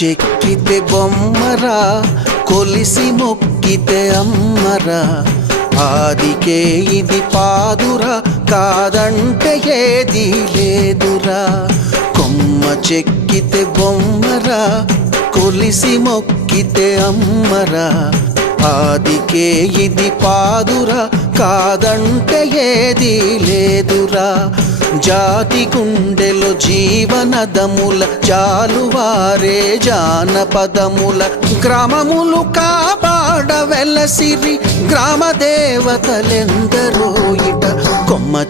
చెక్కితే బొమ్మరా, కొలిసి మొక్కితే అమ్మరా. ఆదికే ఇది పాదురా, కాదంటే ఏది లేదురా. కొమ్మ చెక్కితే బొమ్మరా, కొలిసి మొక్కితే అమ్మరా. ఆదికే ఇది పాదురా, కాదంటే ఏది లేదురా. జాతి గుండెలో జీవనదముల జాలువారే జానపదముల గ్రామములు కాపాడ వెలసిరి గ్రామ దేవతలెందరో ఇట. కొమ్మ